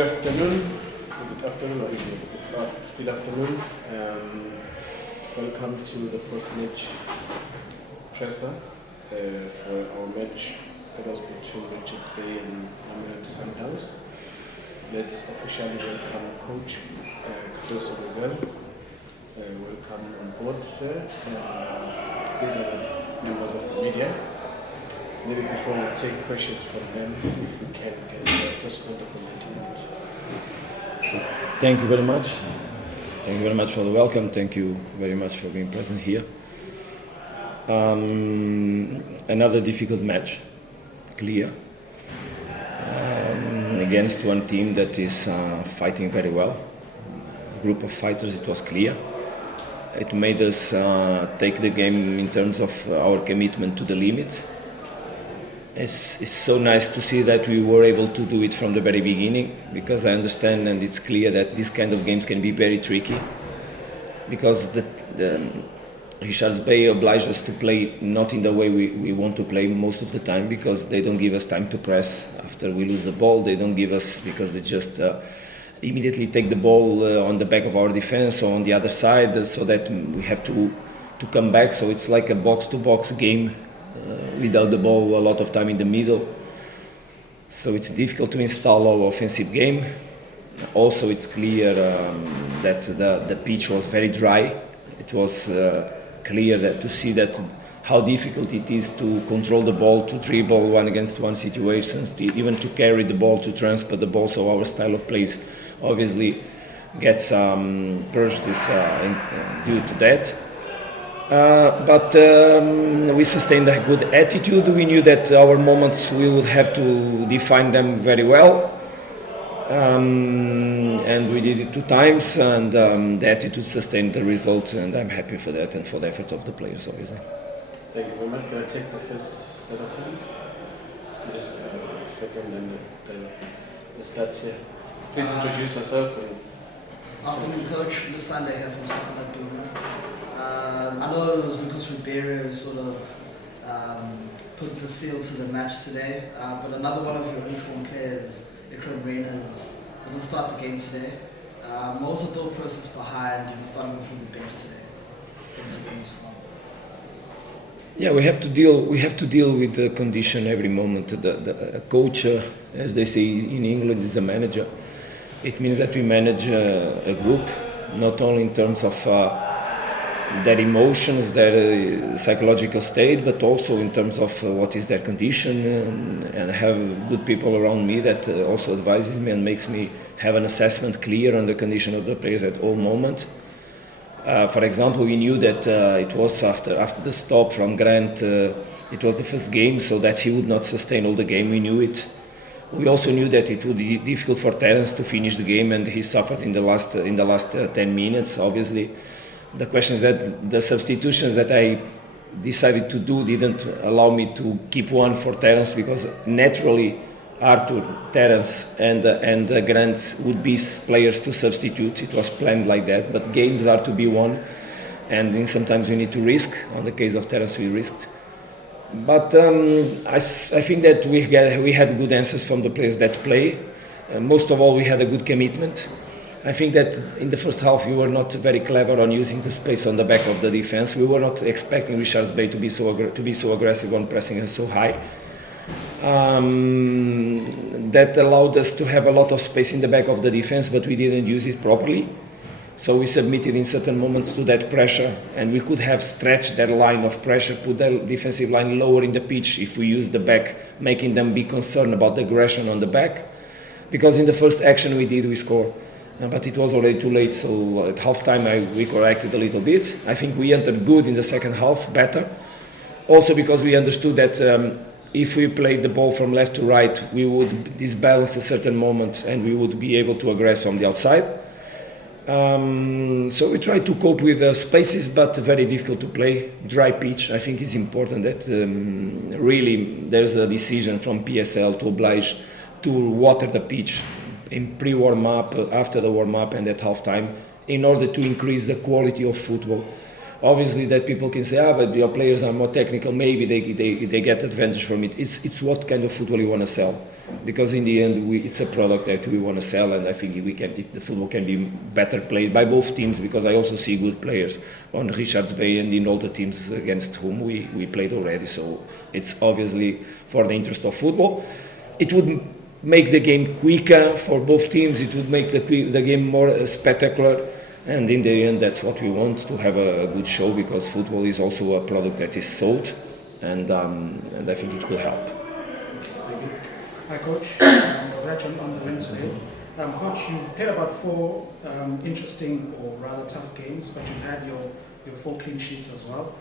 Good afternoon. Is it afternoon or evening? It's still afternoon. Welcome to the post-match presser for our match that was between Richards Bay and Mamelodi Sundowns. Let's officially welcome Coach Cardoso Miguel. Welcome on board, sir. And these are the members of the media. Maybe before we take questions from them, if we can get an assessment of the 90 minutes. So, thank you very much. Thank you very much for the welcome. Thank you very much for being present here. Another difficult match, clear. Against one team that is fighting very well. A group of fighters, it was clear. It made us take the game in terms of our commitment to the limit. It's so nice to see that we were able to do it from the very beginning, because I understand and it's clear that these kind of games can be very tricky, because the Richards Bay oblige us to play not in the way we want to play most of the time, because they don't give us time to press after we lose the ball. They don't give us, because they just immediately take the ball on the back of our defense or on the other side, so that we have to come back. So it's like a box-to-box game without the ball a lot of time in the middle. So it's difficult to install our offensive game. Also, it's clear that the pitch was very dry. It was clear that to see that how difficult it is to control the ball, to dribble one-against-one situations, even to carry the ball, to transfer the ball. So our style of play obviously gets prejudice due to that. But we sustained a good attitude. We knew that our moments, we would have to define them very well. And we did it 2 times, and the attitude sustained the result, and I'm happy for that and for the effort of the players, obviously. Thank you very much. Can I take the first set of hands? Just second, and then let's start here. Please introduce yourself. Afternoon, Coach. This Sunday here from Second Abdullah. I know it was Lucas Ribeiro who sort of put the seal to the match today, but another one of your informed players, Ikram Reyners, didn't start the game today. What was the thought process behind starting from the bench today? Yeah, we have to deal with the condition every moment. The coach, as they say in England, is a manager. It means that we manage a group, not only in terms of their emotions, their psychological state, but also in terms of what is their condition, and have good people around me that also advises me and makes me have an assessment clear on the condition of the players at all moments. For example, we knew that it was after the stop from Grant, it was the first game, so that he would not sustain all the game. We knew it. We also knew that it would be difficult for Terence to finish the game, and he suffered in the last 10 minutes. Obviously, the question is that the substitutions that I decided to do didn't allow me to keep one for Terence, because naturally Arthur, Terence and Grant would be players to substitute. It was planned like that, but games are to be won, and then sometimes you need to risk. On the case of Terence, we risked. But I think that we had good answers from the players that play. Most of all, we had a good commitment. I think that in the first half we were not very clever on using the space on the back of the defense. We were not expecting Richards Bay to be so aggressive on pressing us so high. That allowed us to have a lot of space in the back of the defense, but we didn't use it properly. So we submitted in certain moments to that pressure, and we could have stretched that line of pressure, put the defensive line lower in the pitch if we used the back, making them be concerned about the aggression on the back. Because in the first action we scored. But it was already too late, so at half-time we corrected a little bit. I think we entered good in the second half, better. Also because we understood that if we played the ball from left to right, we would disbalance a certain moment and we would be able to aggress from the outside. So we tried to cope with the spaces, but very difficult to play. Dry pitch, I think it's important that really there's a decision from PSL to oblige to water the pitch in pre-warm-up, after the warm-up and at half-time, in order to increase the quality of football. Obviously, that people can say, but your players are more technical. Maybe they get advantage from it. It's what kind of football you want to sell, because in the end, it's a product that we want to sell, and I think the football can be better played by both teams, because I also see good players on Richards Bay and in all the teams against whom we played already. So it's obviously for the interest of football. It would make the game quicker for both teams. It would make the game more spectacular. And in the end, that's what we want, to have a good show, because football is also a product that is sold, and I think it will help. Hi, Coach. Congratulations on the win today. Coach, you've played about 4 interesting or rather tough games, but you've had your 4 clean sheets as well.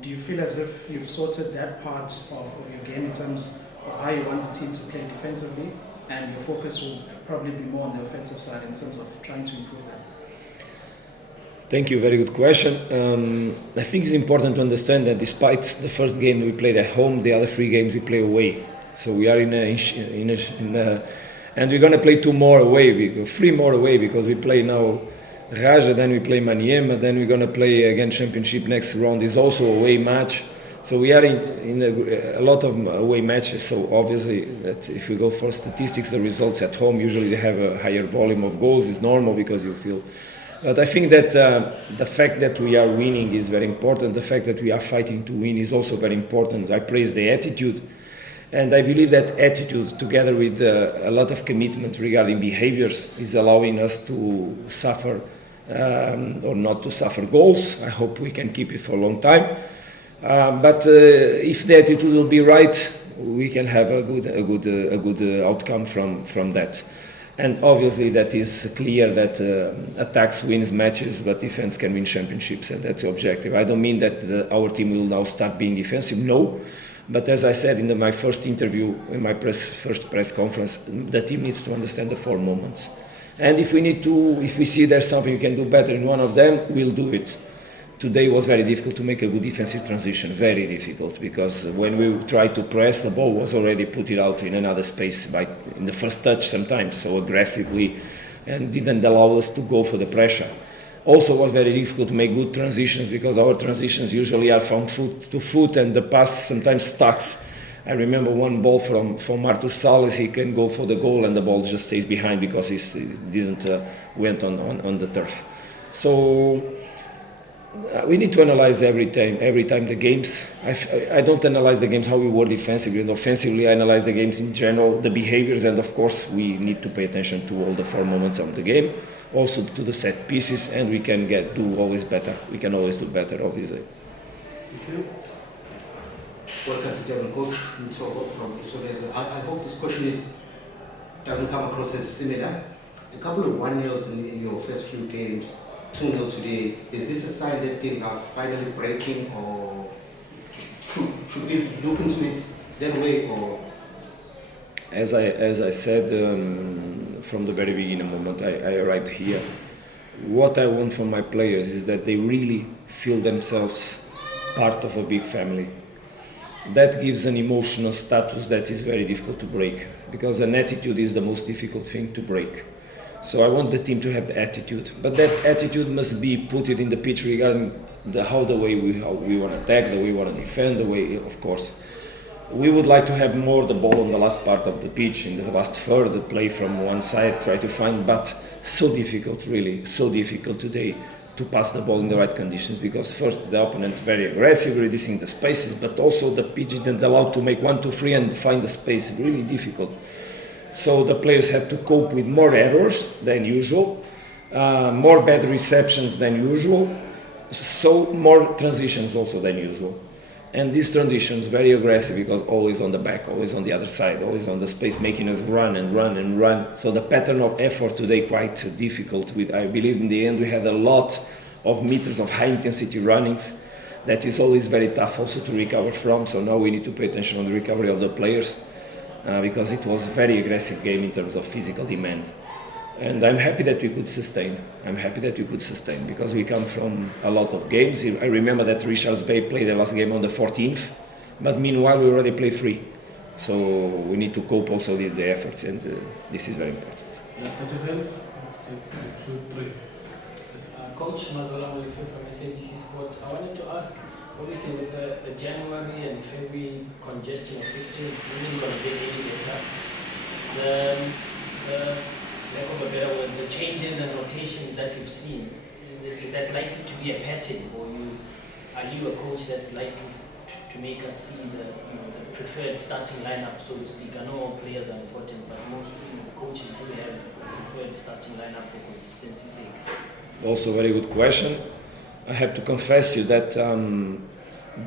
Do you feel as if you've sorted that part of your game in terms of how you want the team to play defensively, and your focus will probably be more on the offensive side in terms of trying to improve that? Thank you, very good question. I think it's important to understand that despite the first game we played at home, the other 3 games we play away. So we are and we're going to play 3 more away, because we play now Raja, then we play Maniema, then we're going to play again Championship next round is also away match. So we are in a lot of away matches. So obviously, that if we go for statistics, the results at home usually they have a higher volume of goals. Is normal, because you feel. But I think that the fact that we are winning is very important. The fact that we are fighting to win is also very important. I praise the attitude, and I believe that attitude, together with a lot of commitment regarding behaviors, is allowing us to suffer or not to suffer goals. I hope we can keep it for a long time. But if the attitude will be right, we can have a good outcome from that. And obviously that is clear that attacks wins matches, but defense can win championships, and that's the objective. I don't mean that our team will now start being defensive, no. But as I said in my first interview, in my first press conference, the team needs to understand the 4 moments. And if we see there's something we can do better in one of them, we'll do it. Today was very difficult to make a good defensive transition, very difficult, because when we tried to press, the ball was already put it out in another space in the first touch sometimes, so aggressively, and didn't allow us to go for the pressure. Also was very difficult to make good transitions, because our transitions usually are from foot to foot, and the pass sometimes stucks. I remember one ball from Artur Salles, he can go for the goal and the ball just stays behind because he didn't went on the turf. So we need to analyze every time the games. I don't analyze the games how we were defensively and offensively. I analyze the games in general, the behaviors, and of course we need to pay attention to all the 4 moments of the game, also to the set pieces, and we can do always better. We can always do better, obviously. Thank you. Welcome to Devon, Coach. From I hope this question doesn't come across as similar. A couple of 1-0s in your first few games, 2-0 today. Is this a sign that things are finally breaking, or should we look into it that way? Or as I said from the very beginning, moment I arrived here, what I want from my players is that they really feel themselves part of a big family. That gives an emotional status that is very difficult to break, because an attitude is the most difficult thing to break. So I want the team to have the attitude, but that attitude must be put in the pitch regarding how we want to attack, the way we want to defend, the way, of course. We would like to have more the ball on the last part of the pitch, in the last third, play from one side, try to find, but so difficult, really, so difficult today to pass the ball in the right conditions, because first the opponent very aggressive, reducing the spaces, but also the pitch didn't allow to make 1, 2, 3 and find the space, really difficult. So the players had to cope with more errors than usual, more bad receptions than usual, so more transitions also than usual. And these transitions very aggressive, because always on the back, always on the other side, always on the space, making us run and run and run. So the pattern of effort today quite difficult. I believe in the end we had a lot of meters of high intensity runnings that is always very tough also to recover from. So now we need to pay attention on the recovery of the players, because it was a very aggressive game in terms of physical demand. And I'm happy that we could sustain. Because we come from a lot of games. I remember that Richards Bay played the last game on the 14th, but meanwhile we already played 3. So we need to cope also with the efforts, and this is very important. Last defense. Coach Mazola Molefe from SABC Sport. I wanted to ask, obviously with the January and February congestion of fixtures, isn't going to get any better. The lack of a better word, the changes and rotations that we've seen, is that likely to be a pattern, or are you a coach that's likely to make us see the preferred starting lineup, so to speak? I know all players are important, but most coaches do have a preferred starting lineup for consistency's sake. Also, very good question. I have to confess you that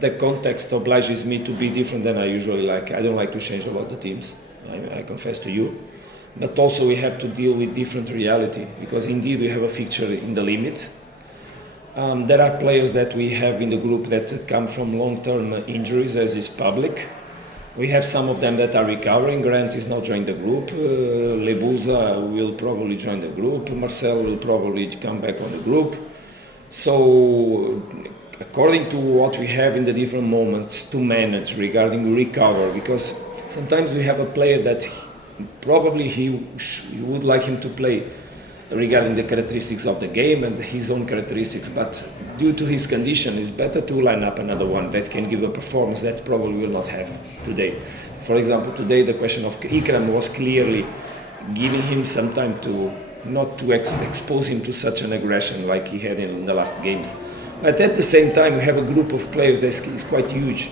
the context obliges me to be different than I usually like. I don't like to change about the teams. I confess to you. But also we have to deal with different reality, because indeed we have a fixture in the limit. There are players that we have in the group that come from long-term injuries, as is public. We have some of them that are recovering. Grant is now joining the group. Lebuza will probably join the group. Marcel will probably come back on the group. So, according to what we have in the different moments to manage regarding recover, because sometimes we have a player that probably he would like him to play regarding the characteristics of the game and his own characteristics, but due to his condition it's better to line up another one that can give a performance that probably will not have today. For example, today the question of Ikram was clearly giving him some time to not to expose him to such an aggression like he had in the last games. But at the same time we have a group of players that is quite huge.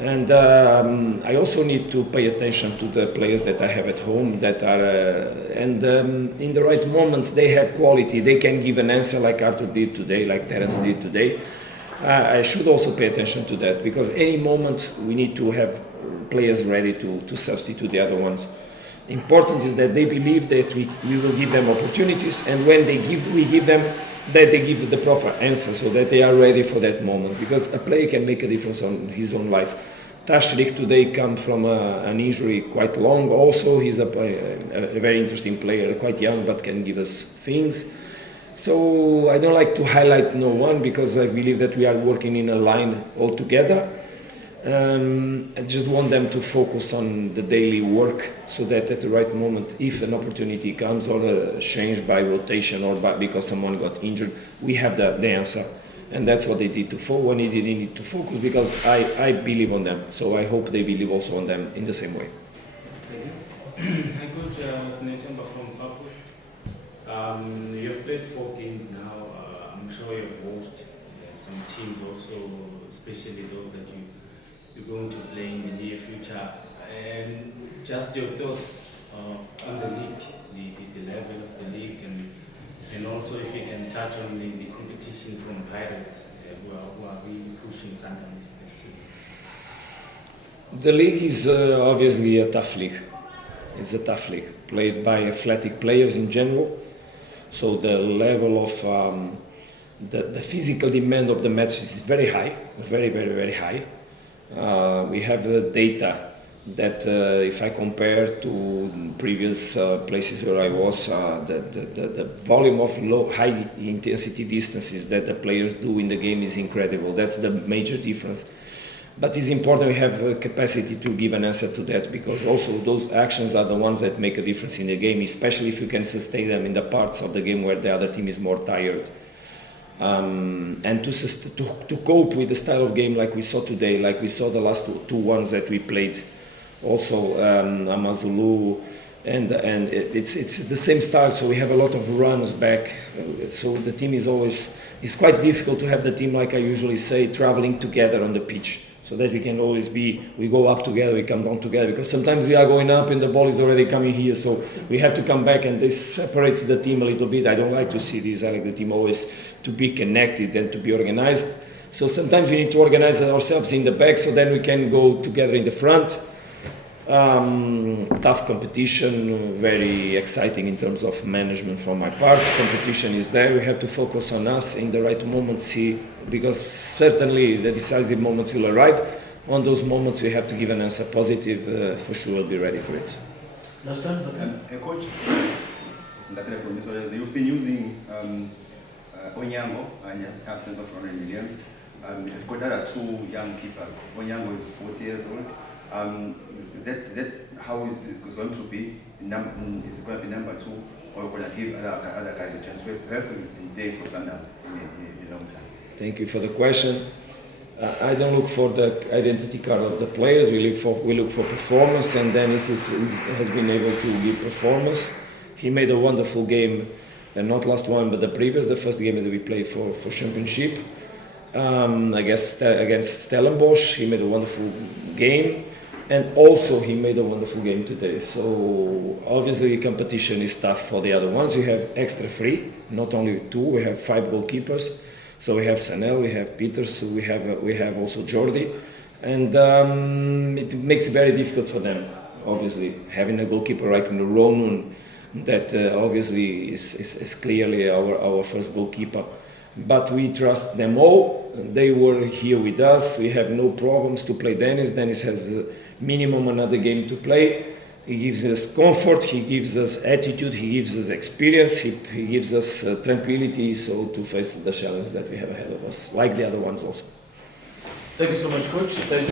And I also need to pay attention to the players that I have at home that are, in the right moments they have quality. They can give an answer like Arthur did today, like Terence did today. I should also pay attention to that, because any moment we need to have players ready to substitute the other ones. Important is that they believe that we will give them opportunities, and when we give them, that they give the proper answer so that they are ready for that moment, because a player can make a difference on his own life. Tashrik today comes from an injury quite long also. He's a very interesting player, quite young, but can give us things. So I don't like to highlight no one, because I believe that we are working in a line all together. I just want them to focus on the daily work, so that at the right moment, if an opportunity comes or a change by rotation or because someone got injured, we have the answer. And that's what they need to focus. They need to focus, because I believe on them. So I hope they believe also on them in the same way. Hi coach, Snechamba from Fapus. You've played 4 games now. I'm sure you've watched some teams also, especially those that you're going to play in the near future. And just your thoughts on the league, the level of the league, and also if you can touch on the competition from Pirates, who are really pushing Sundowns this season. The league is obviously a tough league. It's a tough league, played by athletic players in general. So the level of the physical demand of the match is very high, very, very, very high. We have data that if I compare to previous places where I was, the volume of high intensity distances that the players do in the game is incredible. That's the major difference. But it's important we have a capacity to give an answer to that, because also those actions are the ones that make a difference in the game, especially if you can sustain them in the parts of the game where the other team is more tired. And to cope with the style of game like we saw today, like we saw the last two ones that we played, also Amazulu, and it's the same style, so we have a lot of runs back, so the team is always, it's quite difficult to have the team, like I usually say, traveling together on the pitch, so that we can always we go up together, we come down together, because sometimes we are going up and the ball is already coming here, so we have to come back, and this separates the team a little bit. I don't like to see this. I like the team always to be connected and to be organized. So sometimes we need to organize ourselves in the back, so then we can go together in the front. Tough competition, very exciting in terms of management from my part. Competition is there, we have to focus on us in the right moment, because certainly the decisive moments will arrive. On those moments we have to give an answer positive, for sure we'll be ready for it. Coach, you've been using Onyango and his absence of Ronald Williams. You've got other 2 young keepers. Onyango is 40 years old. Is that how it's going to be? Is it going to be number 2 or we're going to give other guys a chance? We have been playing for Sundowns in a long time. Thank you for the question. I don't look for the identity card of the players. We look for performance, and Dennis has been able to give performance. He made a wonderful game, and not last one, but the first game that we played for championship. I guess against Stellenbosch, he made a wonderful game, and also he made a wonderful game today. So obviously competition is tough for the other ones. We have extra three, not only two. We have 5 goalkeepers. So we have Sanel, we have Peters, so we have also Jordi, and it makes it very difficult for them. Obviously, having a goalkeeper like Ronun, that obviously is clearly our first goalkeeper. But we trust them all. They were here with us. We have no problems to play Dennis. Dennis has minimum another game to play. He gives us comfort, he gives us attitude, he gives us experience, he gives us tranquility so to face the challenge that we have ahead of us, like the other ones also. Thank you so much, Coach. Thanks.